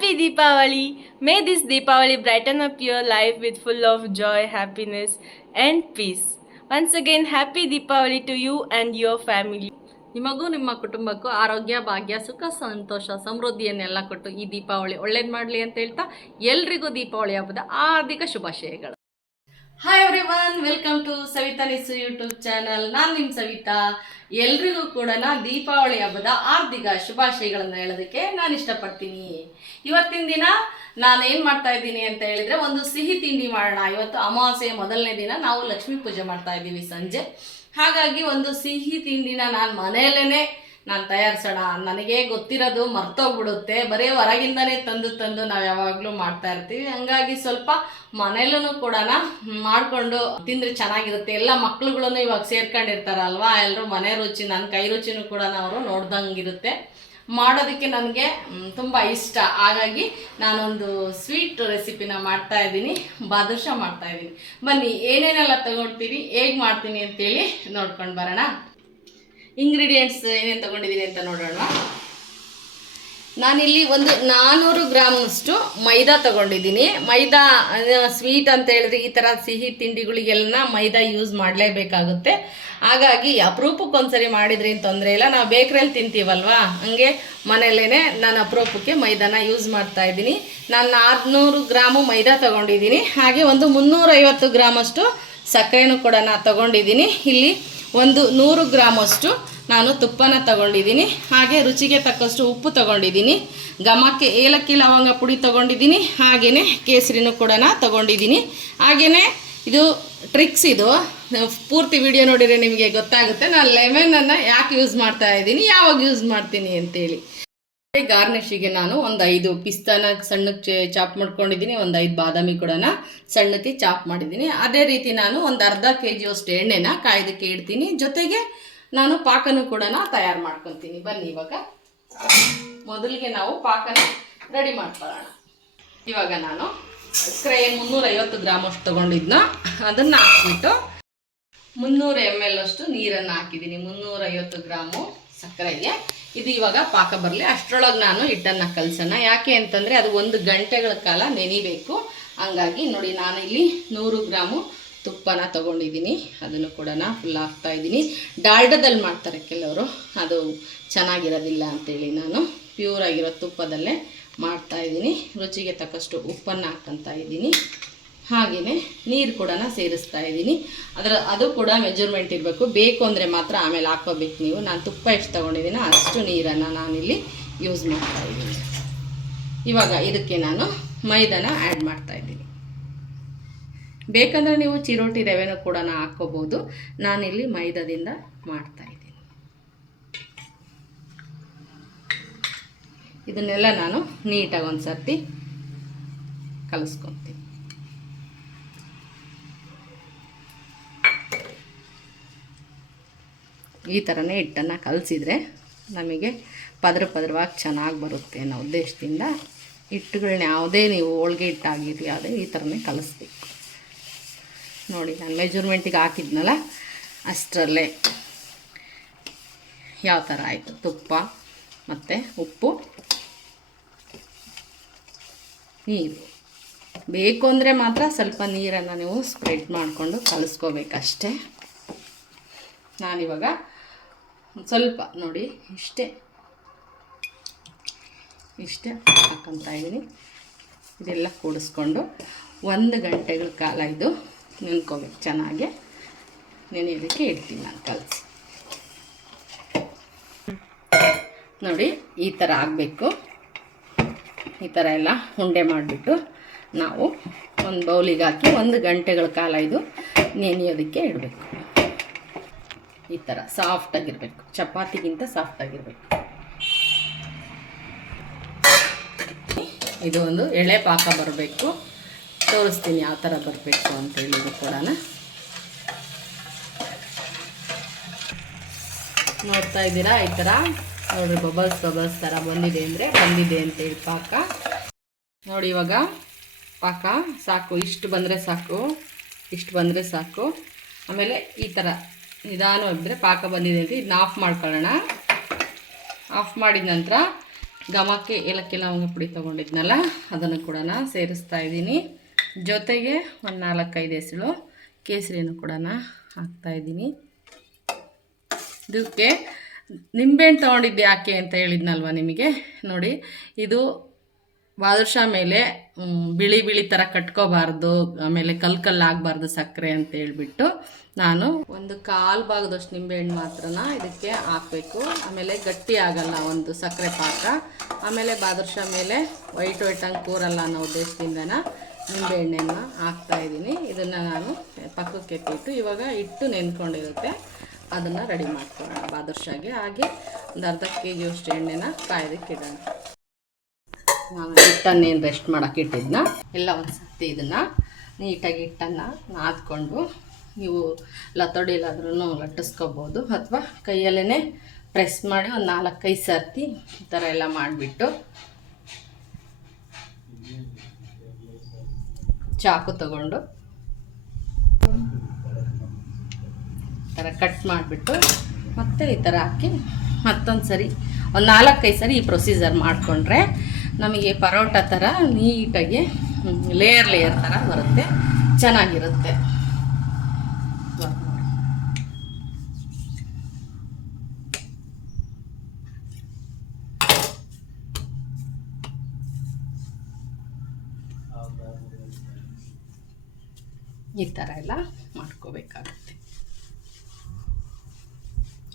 Happy Deepavali! May this Deepavali brighten up your life with full of joy, happiness and peace. Once again, Happy Deepavali to you and your family. ನಿಮಗೂ ನಿಮ್ಮ ಕುಟುಂಬಕ್ಕೂ ಆರೋಗ್ಯ ಭಾಗ್ಯ ಸುಖ ಸಂತೋಷ ಸಮೃದ್ಧಿಯನ್ನೆಲ್ಲ ಕೊಟ್ಟು ಈ ದೀಪಾವಳಿ ಒಳ್ಳೇದು ಮಾಡಲಿ ಅಂತ ಹೇಳ್ತಾ ಎಲ್ರಿಗೂ ದೀಪಾವಳಿ ಹಬ್ಬದ ಹಾರ್ದಿಕ ಶುಭಾಶಯಗಳು. Hi everyone, welcome to Savitha Nisu YouTube channel. ನಾನು ನಿಮ್ಮ ಸವಿತಾ. ಎಲ್ರಿಗೂ ಕೂಡ ದೀಪಾವಳಿ ಹಬ್ಬದ ಹಾರ್ದಿಕ ಶುಭಾಶಯಗಳನ್ನು ಹೇಳೋದಕ್ಕೆ ನಾನು ಇಷ್ಟಪಡ್ತೀನಿ. ಇವತ್ತಿನ ದಿನ ನಾನು ಏನು ಮಾಡ್ತಾ ಇದ್ದೀನಿ ಅಂತ ಹೇಳಿದ್ರೆ, ಒಂದು ಸಿಹಿ ತಿಂಡಿ ಮಾಡೋಣ. ಇವತ್ತು ಅಮಾವಾಸ್ಯೆ ಮೊದಲನೇ ದಿನ, ನಾವು ಲಕ್ಷ್ಮೀ ಪೂಜೆ ಮಾಡ್ತಾ ಇದ್ದೀವಿ ಸಂಜೆ. ಹಾಗಾಗಿ ಒಂದು ಸಿಹಿ ತಿಂಡಿನ ನಾನು ಮನೆಯಲ್ಲೇ ತಯಾರಿಸೋಣ. ನನಗೆ ಗೊತ್ತಿರೋದು ಮರ್ತೋಗ್ಬಿಡುತ್ತೆ, ಬರೀ ಹೊರಗಿಂದನೇ ತಂದು ನಾವು ಯಾವಾಗಲೂ ಮಾಡ್ತಾ ಇರ್ತೀವಿ. ಹಂಗಾಗಿ ಸ್ವಲ್ಪ ಮನೇಲೂ ಕೂಡ ಮಾಡಿಕೊಂಡು ತಿಂದರೆ ಚೆನ್ನಾಗಿರುತ್ತೆ. ಎಲ್ಲ ಮಕ್ಳುಗಳನ್ನು ಇವಾಗ ಸೇರ್ಕೊಂಡಿರ್ತಾರಲ್ವಾ, ಎಲ್ಲರೂ ಮನೆ ರುಚಿ, ನನ್ನ ಕೈ ರುಚಿನೂ ಕೂಡ ಅವರು ನೋಡ್ದಂಗಿರುತ್ತೆ. ಮಾಡೋದಕ್ಕೆ ನನಗೆ ತುಂಬ ಇಷ್ಟ. ಹಾಗಾಗಿ ನಾನೊಂದು ಸ್ವೀಟ್ ರೆಸಿಪಿನ ಮಾಡ್ತಾ ಇದ್ದೀನಿ, ಬಾದುಷಾ ಮಾಡ್ತಾ ಇದ್ದೀನಿ. ಬನ್ನಿ ಏನೇನೆಲ್ಲ ತಗೊಳ್ತೀನಿ, ಹೇಗೆ ಮಾಡ್ತೀನಿ ಅಂತೇಳಿ ನೋಡ್ಕೊಂಡು ಬರೋಣ. ಇಂಗ್ರೀಡಿಯೆಂಟ್ಸ್ ಏನೇನು ತೊಗೊಂಡಿದ್ದೀನಿ ಅಂತ ನೋಡೋಣ. ನಾನಿಲ್ಲಿ ಒಂದು 400 ಗ್ರಾಮ್ನಷ್ಟು ಮೈದಾ ತೊಗೊಂಡಿದ್ದೀನಿ. ಮೈದಾ ಸ್ವೀಟ್ ಅಂತ ಹೇಳಿದ್ರೆ ಈ ಥರ ಸಿಹಿ ತಿಂಡಿಗಳಿಗೆಲ್ಲ ಮೈದಾ ಯೂಸ್ ಮಾಡಲೇಬೇಕಾಗುತ್ತೆ. ಹಾಗಾಗಿ ಅಪರೂಪಕ್ಕೊಂದ್ಸರಿ ಮಾಡಿದ್ರಿ ಅಂತ ತೊಂದರೆ ಇಲ್ಲ, ನಾವು ಬೇಕ್ರಿಯಲ್ಲಿ ತಿಂತೀವಲ್ವಾ, ಹಂಗೆ ಮನೆಯಲ್ಲೇ ನಾನು ಅಪರೂಪಕ್ಕೆ ಮೈದಾನ ಯೂಸ್ ಮಾಡ್ತಾ ಇದ್ದೀನಿ. ನಾನು 400 ಗ್ರಾಮು ಮೈದಾ ತೊಗೊಂಡಿದ್ದೀನಿ. ಹಾಗೆ ಒಂದು 350 ಗ್ರಾಮಷ್ಟು ಸಕ್ಕರೆನೂ ಕೂಡ ನಾನು ತೊಗೊಂಡಿದ್ದೀನಿ. ಇಲ್ಲಿ ಒಂದು 100 ಗ್ರಾಮಷ್ಟು ನಾನು ತುಪ್ಪನ ತಗೊಂಡಿದ್ದೀನಿ. ಹಾಗೆ ರುಚಿಗೆ ತಕ್ಕಷ್ಟು ಉಪ್ಪು ತಗೊಂಡಿದ್ದೀನಿ. ಘಮಕ್ಕೆ ಏಲಕ್ಕಿ ಲವಂಗ ಪುಡಿ ತಗೊಂಡಿದ್ದೀನಿ. ಹಾಗೆಯೇ ಕೇಸರಿನೂ ಕೂಡ ತಗೊಂಡಿದ್ದೀನಿ. ಹಾಗೆಯೇ ಇದು ಟ್ರಿಕ್ಸ್, ಇದು ಪೂರ್ತಿ ವಿಡಿಯೋ ನೋಡಿದರೆ ನಿಮಗೆ ಗೊತ್ತಾಗುತ್ತೆ ನಾನು ಲೆಮನನ್ನು ಯಾಕೆ ಯೂಸ್ ಮಾಡ್ತಾ ಇದ್ದೀನಿ, ಯಾವಾಗ ಯೂಸ್ ಮಾಡ್ತೀನಿ ಅಂತೇಳಿ. ಗಾರ್ನಿಷಿಗೆ ನಾನು ಒಂದು 5 ಪಿಸ್ತಾನ ಸಣ್ಣಕ್ಕೆ ಚಾಪ್ ಮಾಡ್ಕೊಂಡಿದ್ದೀನಿ. ಒಂದು 5 ಬಾದಾಮಿ ಕೂಡ ಸಣ್ಣಕ್ಕೆ ಚಾಪ್ ಮಾಡಿದ್ದೀನಿ. ಅದೇ ರೀತಿ ನಾನು ಒಂದು ಅರ್ಧ kg ಅಷ್ಟು ಎಣ್ಣೆನ ಕಾಯ್ದಕ್ಕೆ ಇಡ್ತೀನಿ. ಜೊತೆಗೆ ನಾನು ಪಾಕನೂ ಕೂಡ ತಯಾರು ಮಾಡ್ಕೊತೀನಿ. ಬನ್ನಿ ಇವಾಗ ಮೊದಲಿಗೆ ನಾವು ಪಾಕನ ರೆಡಿ ಮಾಡ್ಕೊಳ್ಳೋಣ. ಇವಾಗ ನಾನು ಸಕ್ಕರೆ 350 ಗ್ರಾಮ್ ಅಷ್ಟು ತೊಗೊಂಡಿದ್ನ ಅದನ್ನು ಹಾಕ್ಬಿಟ್ಟು 300 ml ಅಷ್ಟು ನೀರನ್ನು ಹಾಕಿದ್ದೀನಿ. 350 ಗ್ರಾಮು ಸಕ್ಕರೆಗೆ ಇದು ಇವಾಗ ಪಾಕ ಬರಲಿ ಅಷ್ಟರೊಳಗೆ ನಾನು ಹಿಟ್ಟನ್ನು ಕಲಸೋಣ. ಯಾಕೆ ಅಂತಂದರೆ ಅದು 1 ಗಂಟೆಗಳ ಕಾಲ ನೆನಿಬೇಕು. ಹಂಗಾಗಿ ನೋಡಿ, ನಾನು ಇಲ್ಲಿ 100 ಗ್ರಾಮು ತುಪ್ಪನ ತೊಗೊಂಡಿದ್ದೀನಿ. ಅದನ್ನು ಕೂಡ ಫುಲ್ ಹಾಕ್ತಾಯಿದ್ದೀನಿ. ಡಾಲ್ಡದಲ್ಲಿ ಮಾಡ್ತಾರೆ ಕೆಲವರು, ಅದು ಚೆನ್ನಾಗಿರೋದಿಲ್ಲ ಅಂತೇಳಿ ನಾನು ಪ್ಯೂರಾಗಿರೋ ತುಪ್ಪದಲ್ಲೇ ಮಾಡ್ತಾಯಿದ್ದೀನಿ. ರುಚಿಗೆ ತಕ್ಕಷ್ಟು ಉಪ್ಪನ್ನು ಹಾಕ್ಕೊತಾ ಇದ್ದೀನಿ. ಹಾಗೆಯೇ ನೀರು ಕೂಡ ಸೇರಿಸ್ತಾ ಇದ್ದೀನಿ. ಅದು ಕೂಡ ಮೆಜರ್ಮೆಂಟ್ ಇರಬೇಕು. ಬೇಕು ಅಂದರೆ ಮಾತ್ರ ಆಮೇಲೆ ಹಾಕ್ಕೋಬೇಕು ನೀವು. ನಾನು ತುಪ್ಪ ಎಷ್ಟು ತೊಗೊಂಡಿದ್ದೀನೋ ಅಷ್ಟು ನೀರನ್ನು ನಾನಿಲ್ಲಿ ಯೂಸ್ ಮಾಡ್ತಾಯಿದ್ದೀನಿ. ಇವಾಗ ಇದಕ್ಕೆ ನಾನು ಮೈದಾನ ಆ್ಯಡ್ ಮಾಡ್ತಾಯಿದ್ದೀನಿ. ಬೇಕಂದರೆ ನೀವು ಚಿರೋಟಿ ರವೆನೂ ಕೂಡ ಹಾಕ್ಕೋಬೋದು. ನಾನಿಲ್ಲಿ ಮೈದಾದಿಂದ ಮಾಡ್ತಾಯಿದ್ದೀನಿ. ಇದನ್ನೆಲ್ಲ ನಾನು ನೀಟಾಗಿ ಒಂದು ಸರ್ತಿ ಕಲಿಸ್ಕೊತೀನಿ. ಈ ಥರನೇ ಹಿಟ್ಟನ್ನು ಕಲಸಿದ್ರೆ ನಮಗೆ ಪದರವಾಗಿ ಚೆನ್ನಾಗಿ ಬರುತ್ತೆ ಅನ್ನೋ ಉದ್ದೇಶದಿಂದ ಹಿಟ್ಟುಗಳನ್ನ ಯಾವುದೇ ನೀವು ಹೋಳ್ಗೆ ಹಿಟ್ಟಾಗಿರಲಿ ಯಾವುದೇ ಈ ಥರನೇ ಕಲಿಸ್ಬೇಕು. ನೋಡಿ, ನಾನು ಮೆಜರ್ಮೆಂಟಿಗೆ ಹಾಕಿದ್ನಲ್ಲ ಅಷ್ಟರಲ್ಲೇ ಯಾವ ಥರ ಆಯಿತು. ತುಪ್ಪ ಮತ್ತು ಉಪ್ಪು, ನೀರು. ಬೇಕು ಅಂದರೆ ಮಾತ್ರ ಸ್ವಲ್ಪ ನೀರನ್ನು ನೀವು ಸ್ಪ್ರೆಡ್ ಮಾಡಿಕೊಂಡು ಕಲಿಸ್ಕೋಬೇಕಷ್ಟೇ. ನಾನಿವಾಗ ಸ್ವಲ್ಪ ನೋಡಿ ಇಷ್ಟೇ ಹಾಕ್ಕೊತಾ ಇದ್ದೀನಿ. ಇದೆಲ್ಲ ಕೂಡಿಸ್ಕೊಂಡು 1 ಗಂಟೆಗಳ ಕಾಲ ಇದು ನೆನ್ಕೋಬೇಕು. ಚೆನ್ನಾಗಿ ನೆನೆಯೋದಕ್ಕೆ ಇಡ್ತೀನಿ ನಾನು ಕಲಸಿ. ನೋಡಿ, ಈ ಥರ ಆಗಬೇಕು. ಈ ಥರ ಎಲ್ಲ ಉಂಡೆ ಮಾಡಿಬಿಟ್ಟು ನಾವು ಒಂದು ಬೌಲಿಗೆ ಹಾಕಿ 1 ಗಂಟೆಗಳ ಕಾಲ ಇದು ನೆನೆಯೋದಕ್ಕೆ ಇಡಬೇಕು. ಈ ಥರ ಸಾಫ್ಟಾಗಿರಬೇಕು, ಚಪಾತಿಗಿಂತ ಸಾಫ್ಟಾಗಿರಬೇಕು. ಇದು ಒಂದು ಎಳೆ ಪಾಕ ಬರಬೇಕು. ತೋರಿಸ್ತೀನಿ ಯಾವ ಥರ ಬರಬೇಕು ಅಂತೇಳಿ. ಇದು ಕೂಡ ನೋಡ್ತಾ ಇದ್ದೀರಾ, ಈ ಥರ ನೋಡಿರಿ ಬಬಲ್ಸ್ ಥರ ಬಂದಿದೆ ಅಂದರೆ ಬಂದಿದೆ ಅಂತೇಳಿ ಪಾಕ. ನೋಡಿ, ಇವಾಗ ಪಾಕ ಸಾಕು, ಇಷ್ಟು ಬಂದರೆ ಸಾಕು. ಆಮೇಲೆ ಈ ಥರ ನಿಧಾನ ಇದ್ದರೆ ಪಾಕ ಬಂದಿದೆ ಅಂತ ಇದನ್ನ ಆಫ್ ಮಾಡ್ಕೊಳ್ಳೋಣ. ಆಫ್ ಮಾಡಿದ ನಂತರ ಘಮಕ್ಕೆ ಏಲಕ್ಕಿ ಲವಂಗ ಪುಡಿ ತೊಗೊಂಡಿದ್ನಲ್ಲ ಅದನ್ನು ಕೂಡ ಸೇರಿಸ್ತಾ ಇದ್ದೀನಿ. ಜೊತೆಗೆ ಒಂದು 4-5 ಎಸಳು ಕೇಸರಿಯನ್ನು ಕೂಡ ಹಾಕ್ತಾಯಿದ್ದೀನಿ. ಇದಕ್ಕೆ ನಿಂಬೆಹಣ್ಣು ತೊಗೊಂಡಿದ್ದೆ ಯಾಕೆ ಅಂತ ಹೇಳಿದ್ನಲ್ವ ನಿಮಗೆ. ನೋಡಿ, ಇದು ಬಾದುಷಾ ಮೇಲೆ ಬಿಳಿ ಬಿಳಿ ಥರ ಕಟ್ಕೋಬಾರ್ದು, ಆಮೇಲೆ ಕಲ್ಲಾಗಬಾರ್ದು ಸಕ್ಕರೆ ಅಂತ ಹೇಳ್ಬಿಟ್ಟು ನಾನು ಒಂದು 1/4 ಭಾಗದಷ್ಟು ನಿಂಬೆಹಣ್ಣು ಮಾತ್ರನ ಇದಕ್ಕೆ ಹಾಕಬೇಕು. ಆಮೇಲೆ ಗಟ್ಟಿ ಆಗಲ್ಲ ಒಂದು ಸಕ್ಕರೆ ಪಾಕ. ಆಮೇಲೆ ಬಾದುಷಾ ಮೇಲೆ ವೈಟ್ ಹಂಗೆ ಕೂರಲ್ಲ ಅನ್ನೋ ಉದ್ದೇಶದಿಂದನ ನಿಂಬೆಹಣ್ಣನ್ನು ಹಾಕ್ತಾಯಿದ್ದೀನಿ. ಇದನ್ನು ನಾನು ಪಕ್ಕಕ್ಕೆ ಎತ್ತಿಟ್ಟು ಇವಾಗ ಹಿಟ್ಟು ನೆನ್ಕೊಂಡಿರುತ್ತೆ, ಅದನ್ನು ರೆಡಿ ಮಾಡ್ಕೊಳ್ಳೋಣ ಬಾದುಷಾಗೆ. ಹಾಗೆ ಒಂದು ಅರ್ಧ kg ಅಷ್ಟು ಎಣ್ಣೆನ ಕಾಯೋದಕ್ಕೆ ಇಡೋಣ. ನಾನು ಹಿಟ್ಟನ್ನೇನು ರೆಸ್ಟ್ ಮಾಡೋಕ್ಕೆ ಇಟ್ಟಿದ್ದನ್ನ ಎಲ್ಲ ಒಂದು ಸರ್ತಿ ಇದನ್ನು ನೀಟಾಗಿ ಹಿಟ್ಟನ್ನು ನಾದ್ಕೊಂಡು, ನೀವು ಲತೋಡಿಲಾದ್ರೂ ಲಟ್ಟಿಸ್ಕೋಬೋದು ಅಥವಾ ಕೈಯಲ್ಲೇ ಪ್ರೆಸ್ ಮಾಡಿ ಒಂದು 4-5 ಸರ್ತಿ ಈ ಥರ ಎಲ್ಲ ಮಾಡಿಬಿಟ್ಟು ಚಾಕು ತಗೊಂಡು ಈ ಥರ ಕಟ್ ಮಾಡಿಬಿಟ್ಟು ಮತ್ತೆ ಈ ಥರ ಹಾಕಿ ಮತ್ತೊಂದು ಸರಿ ಒಂದು 4-5 ಸರಿ ಈ ಪ್ರೊಸೀಜರ್ ಮಾಡಿಕೊಂಡ್ರೆ ನಮಗೆ ಪರೋಟ ಥರ ನೀಟಾಗಿ ಲೇಯರ್ ಥರ ಬರುತ್ತೆ, ಚೆನ್ನಾಗಿರುತ್ತೆ. ಈ ಥರ ಎಲ್ಲ ಮಾಡ್ಕೋಬೇಕಾಗುತ್ತೆ.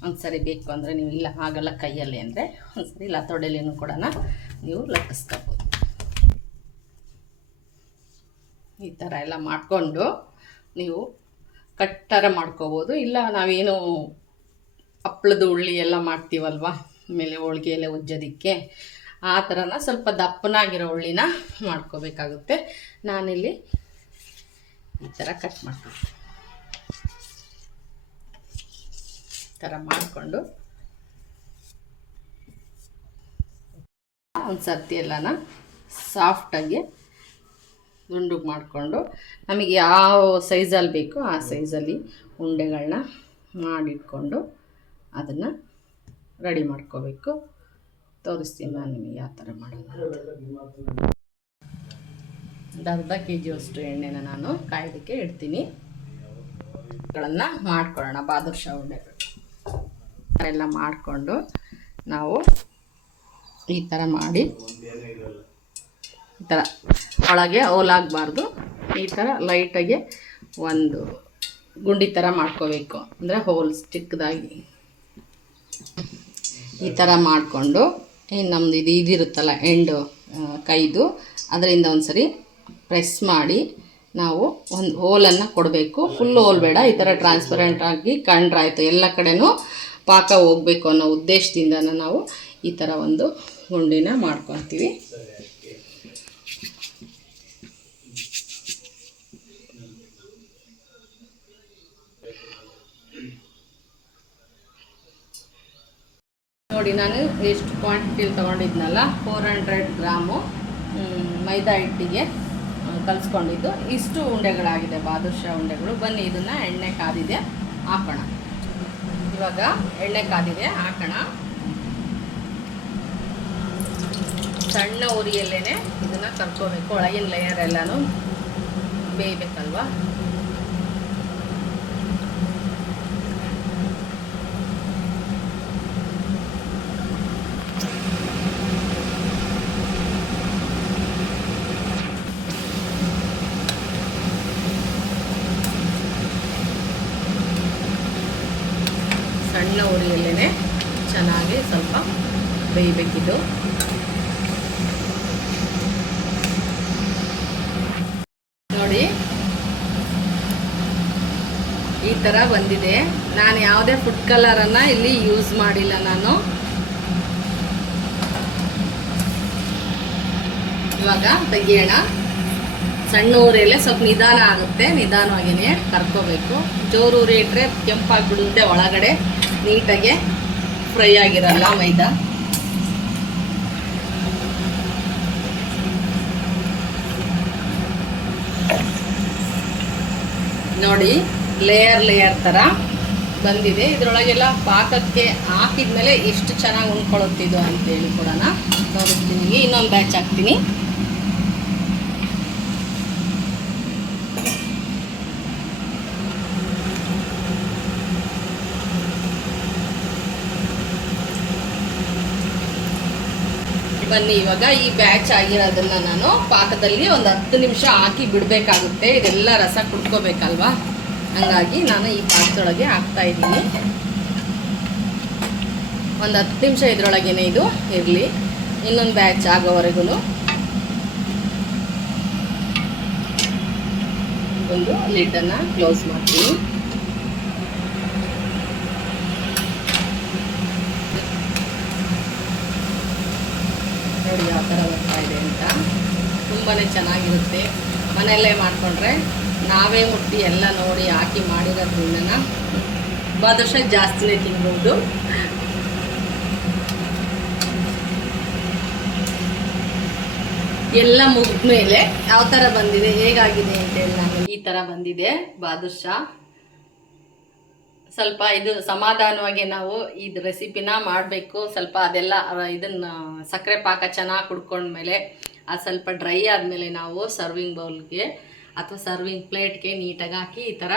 ಒಂದ್ಸರಿ ಬೇಕು ಅಂದರೆ ನೀವು ಇಲ್ಲ ಆಗಲ್ಲ ಕೈಯಲ್ಲಿ ಅಂದರೆ ಒಂದ್ಸರಿ ಲತೋಡೆಲೇನು ಕೂಡ ನೀವು ಲಟ್ಟಿಸ್ಕೋಬೋದು. ಈ ಥರ ಎಲ್ಲ ಮಾಡಿಕೊಂಡು ನೀವು ಕಟ್ಟರ ಮಾಡ್ಕೋಬೋದು. ಇಲ್ಲ ನಾವೇನು ಹಪ್ಳದ ಉಳ್ಳಿ ಎಲ್ಲ ಮಾಡ್ತೀವಲ್ವ, ಆಮೇಲೆ ಹೋಳಿಗೆ ಎಲ್ಲ ಉಜ್ಜೋದಕ್ಕೆ, ಆ ಥರನ ಸ್ವಲ್ಪ ದಪ್ಪನಾಗಿರೋ ಉಳ್ಳಿನ ಮಾಡ್ಕೋಬೇಕಾಗುತ್ತೆ. ನಾನಿಲ್ಲಿ ಈ ಥರ ಕಟ್ ಮಾಡ್ತೀನಿ. ಈ ಥರ ಮಾಡಿಕೊಂಡು ಒಂದು ಸರ್ತಿ ಎಲ್ಲನ ಸಾಫ್ಟಾಗಿ ಗುಂಡುಗೆ ಮಾಡಿಕೊಂಡು ನಮಗೆ ಯಾವ ಸೈಜಲ್ಲಿ ಬೇಕೋ ಆ ಸೈಜಲ್ಲಿ ಉಂಡೆಗಳನ್ನ ಮಾಡಿಟ್ಕೊಂಡು ಅದನ್ನು ರೆಡಿ ಮಾಡ್ಕೋಬೇಕು. ತೋರಿಸ್ತೀನಿ ನಾನು ನಿಮಗೆ ಯಾವ ಥರ ಮಾಡೋದು. ಒಂದು ಅರ್ಧ kg ಅಷ್ಟು ಎಣ್ಣೆನ ನಾನು ಕಾಯೋದಕ್ಕೆ ಇಡ್ತೀನಿ. ಗಳನ್ನು ಮಾಡ್ಕೊಳ್ಳೋಣ ಬಾದುಷಾ ಉಂಡೆಗಳು ಎಲ್ಲ ಮಾಡಿಕೊಂಡು ನಾವು ಈ ಥರ ಮಾಡಿ, ಈ ಥರ ಒಳಗೆ ಹೋಲಾಗಬಾರ್ದು, ಈ ಥರ ಲೈಟಾಗಿ ಒಂದು ಗುಂಡಿ ಥರ ಮಾಡ್ಕೋಬೇಕು. ಅಂದರೆ ಹೋಲ್ಸ್ ಚಿಕ್ಕದಾಗಿ ಈ ಥರ ಮಾಡಿಕೊಂಡು ನಮ್ಮದು ಇದಿರುತ್ತಲ್ಲ ಎಂಡು ಕೈದು, ಅದರಿಂದ ಒಂದು ಸರಿ ಪ್ರೆಸ್ ಮಾಡಿ ನಾವು ಒಂದು ಹೋಲನ್ನು ಕೊಡಬೇಕು. ಫುಲ್ ಹೋಲ್ ಬೇಡ, ಈ ಥರ ಟ್ರಾನ್ಸ್ಪರೆಂಟಾಗಿ ಕಂಡ್ರಾಯ್ತು. ಎಲ್ಲ ಕಡೆನೂ ಪಾಕ ಹೋಗಬೇಕು ಅನ್ನೋ ಉದ್ದೇಶದಿಂದ ನಾವು ಈ ಥರ ಒಂದು ಗುಂಡಿನ ಮಾಡ್ಕೊತೀವಿ. ನೋಡಿ, ನಾನು ಎಷ್ಟು ಕ್ವಾಂಟಿಟಿಲಿ ತೊಗೊಂಡಿದ್ನಲ್ಲ 400 ಗ್ರಾಮು ಮೈದಾ ಹಿಟ್ಟಿಗೆ ಕಲಿಸ್ಕೊಂಡಿದ್ದು ಇಷ್ಟು ಉಂಡೆಗಳಾಗಿದೆ ಬಾದುಷಾ ಉಂಡೆಗಳು. ಬನ್ನಿ ಇದನ್ನು ಎಣ್ಣೆ ಕಾದಿದೆ ಹಾಕೋಣ. ಇವಾಗ ಎಣ್ಣೆ ಕಾದಿದೆ ಹಾಕೋಣ. ಸಣ್ಣ ಉರಿಯಲ್ಲೇ ಇದನ್ನು ಕರ್ಕೋಬೇಕು. ಒಳಗಿನ ಲೇಯರ್ ಎಲ್ಲನೂ ಬೇಯಬೇಕಲ್ವ. ಸಣ್ಣ ಉರಿಯಲ್ಲೇ ಚೆನ್ನಾಗಿ ಸ್ವಲ್ಪ ಬೇಯಬೇಕಿದ್ದು. ನೋಡಿ, ಈ ಥರ ಬಂದಿದೆ. ನಾನು ಯಾವುದೇ ಫುಡ್ ಕಲರನ್ನು ಇಲ್ಲಿ ಯೂಸ್ ಮಾಡಿಲ್ಲ. ನಾನು ಇವಾಗ ತೆಗಿಯೋಣ. ಸಣ್ಣ ಉರಿಯಲ್ಲೇ ಸ್ವಲ್ಪ ನಿಧಾನ ಆಗುತ್ತೆ, ನಿಧಾನವಾಗಿಯೇ ಕರ್ಕೋಬೇಕು. ಜೋರು ಉರಿ ಇಟ್ಟರೆ ಕೆಂಪಾಗಿಬಿಡುತ್ತೆ, ಒಳಗಡೆ ನೀಟಾಗಿ ಫ್ರೈ ಆಗಿರಲ್ಲ ಮೈದಾ. ನೋಡಿ, ಲೇಯರ್ ಥರ ಬಂದಿದೆ. ಇದರೊಳಗೆಲ್ಲ ಪಾಕಕ್ಕೆ ಹಾಕಿದ್ಮೇಲೆ ಎಷ್ಟು ಚೆನ್ನಾಗಿ ಉಣ್ಕೊಳ್ಳುತ್ತಿದ್ದು ಅಂತೇಳಿ ಕೂಡ ತೋರಿಸ್ತೀನಿ. ಇನ್ನೊಂದು ಬ್ಯಾಚ್ ಹಾಕ್ತೀನಿ. ಬನ್ನಿ, ಇವಾಗ ಈ ಬ್ಯಾಚ್ ಆಗಿರೋದನ್ನ ನಾನು ಪಾಕದಲ್ಲಿ ಒಂದು 10 ನಿಮಿಷ ಹಾಕಿ ಬಿಡಬೇಕಾಗುತ್ತೆ. ಇದೆಲ್ಲ ರಸ ಕುಡ್ಕೋಬೇಕಲ್ವಾ, ಹಂಗಾಗಿ ನಾನು ಈ ಪಾಕದೊಳಗೆ ಹಾಕ್ತಾ ಇದ್ದೀನಿ. ಒಂದು 10 ನಿಮಿಷ ಇದರೊಳಗೇನೆ ಇದು ಇರಲಿ, ಇನ್ನೊಂದು ಬ್ಯಾಚ್ ಆಗೋವರೆಗೂ ಒಂದು ಲಿಡ್ಡನ್ನು ಕ್ಲೋಸ್ ಮಾಡ್ತೀನಿ. ನೋಡಿ ಯಾವ ಥರ ಬರ್ತಾ ಇದೆ ಅಂತ. ತುಂಬಾ ಚೆನ್ನಾಗಿರುತ್ತೆ. ಮನೆಯಲ್ಲೇ ಮಾಡಿಕೊಂಡ್ರೆ ನಾವೇ ಮುಟ್ಟಿ ಎಲ್ಲ ನೋಡಿ ಹಾಕಿ ಮಾಡಿರೋದ್ರಿಂದ ಬಾದುಷಾ ಜಾಸ್ತಿನೇ ತಿನ್ಬೋದು. ಎಲ್ಲ ಮುಗಿದ್ಮೇಲೆ ಯಾವ ಥರ ಬಂದಿದೆ, ಹೇಗಾಗಿದೆ ಅಂತೇಳಿ ನಾನು ಈ ಥರ ಬಂದಿದೆ ಬಾದುಷಾ. ಸ್ವಲ್ಪ ಇದು ಸಮಾಧಾನವಾಗಿ ನಾವು ಇದು ರೆಸಿಪಿನ ಮಾಡಬೇಕು. ಸ್ವಲ್ಪ ಅದೆಲ್ಲ ಇದನ್ನು ಸಕ್ಕರೆ ಪಾಕ ಚೆನ್ನಾಗಿ ಕುಡ್ಕೊಂಡ್ಮೇಲೆ ಅದು ಸ್ವಲ್ಪ ಡ್ರೈ ಆದಮೇಲೆ ನಾವು ಸರ್ವಿಂಗ್ ಬೌಲ್ಗೆ ಅಥವಾ ಸರ್ವಿಂಗ್ ಪ್ಲೇಟ್ಗೆ ನೀಟಾಗಿ ಹಾಕಿ ಈ ಥರ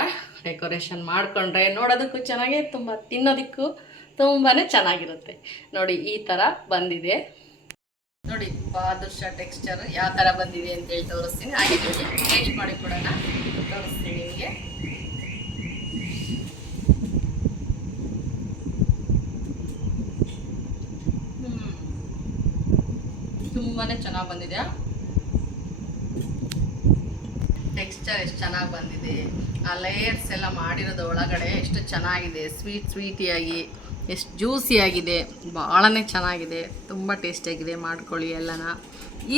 ಡೆಕೋರೇಷನ್ ಮಾಡಿಕೊಂಡ್ರೆ ನೋಡೋದಕ್ಕೂ ಚೆನ್ನಾಗೆ, ತುಂಬ ತಿನ್ನೋದಕ್ಕೂ ತುಂಬಾ ಚೆನ್ನಾಗಿರುತ್ತೆ. ನೋಡಿ ಈ ಥರ ಬಂದಿದೆ. ನೋಡಿ ಬಾದುಷಾ ಟೆಕ್ಸ್ಚರ್ ಯಾವ ಥರ ಬಂದಿದೆ ಅಂತೇಳಿ ತೋರಿಸ್ತೀನಿ. ಹಾಗೆ ಟೇಸ್ಟ್ ಮಾಡಿ ಕೂಡ ತೋರಿಸ್ತೀನಿ ನಿಮಗೆ. ತುಂಬಾ ಚೆನ್ನಾಗಿ ಬಂದಿದೆ. ಟೆಕ್ಸ್ಚರ್ ಎಷ್ಟು ಚೆನ್ನಾಗಿ ಬಂದಿದೆ, ಆ ಲೇಯರ್ಸ್ ಎಲ್ಲ ಮಾಡಿರೋದು ಒಳಗಡೆ ಎಷ್ಟು ಚೆನ್ನಾಗಿದೆ, ಸ್ವೀಟಿಯಾಗಿ ಎಷ್ಟು ಜ್ಯೂಸಿಯಾಗಿದೆ, ಭಾಳನೇ ಚೆನ್ನಾಗಿದೆ, ತುಂಬ ಟೇಸ್ಟಿಯಾಗಿದೆ. ಮಾಡ್ಕೊಳ್ಳಿ, ಎಲ್ಲನ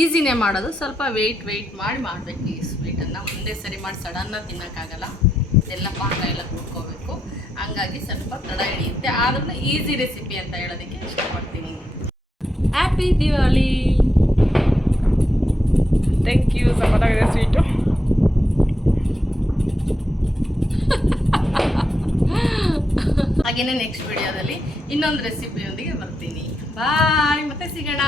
ಈಸಿನೇ ಮಾಡೋದು. ಸ್ವಲ್ಪ ವೆಯ್ಟ್ ಮಾಡಿ ಮಾಡಬೇಕು ಈ ಸ್ವೀಟನ್ನು. ಒಂದೇ ಸರಿ ಮಾಡಿ ಸಡನ್ನಾಗಿ ತಿನ್ನೋಕ್ಕಾಗಲ್ಲ, ಎಲ್ಲ ಪಾಕ ಎಲ್ಲ ಕುಡ್ಕೋಬೇಕು. ಹಂಗಾಗಿ ಸ್ವಲ್ಪ ತಡ ಹಿಡಿಯುತ್ತೆ, ಆದ್ರೂ ಈಸಿ ರೆಸಿಪಿ ಅಂತ ಹೇಳೋದಕ್ಕೆ ಇಷ್ಟಪಡ್ತೀನಿ. ಹ್ಯಾಪಿ ದಿವಾಲಿ. Thank you. ಸಪತ್ತಾಗಿದೆ ಸ್ವೀಟು. ಹಾಗೆಯೇ ನೆಕ್ಸ್ಟ್ ವಿಡಿಯೋದಲ್ಲಿ ಇನ್ನೊಂದು ರೆಸಿಪಿಯೊಂದಿಗೆ ಬರ್ತೀನಿ. ಬಾಯ್, ಮತ್ತೆ ಸಿಗೋಣ.